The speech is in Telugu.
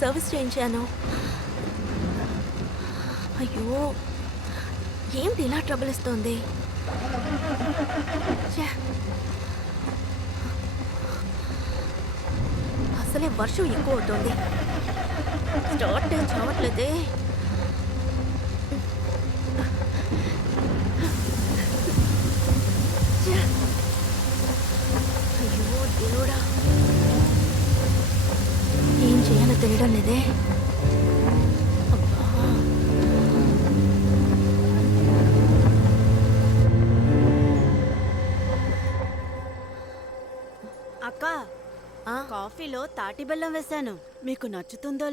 సర్వీస్ చేయించాను. అయ్యో, ఏంటి ఇలా ట్రబుల్ ఇస్తోంది? ఛే! అసలే వర్షం ఎక్కువ అవుతోంది. స్టార్ట్ చావట్లేదే. ఛే! అయ్యో దేవుడా, ఏం చేయాలో తెలియడం లేదే. అబ్బా! అక్క, ఆ, కాఫీలో తాటి బెల్లం వేశాను. మీకు నచ్చుతుందో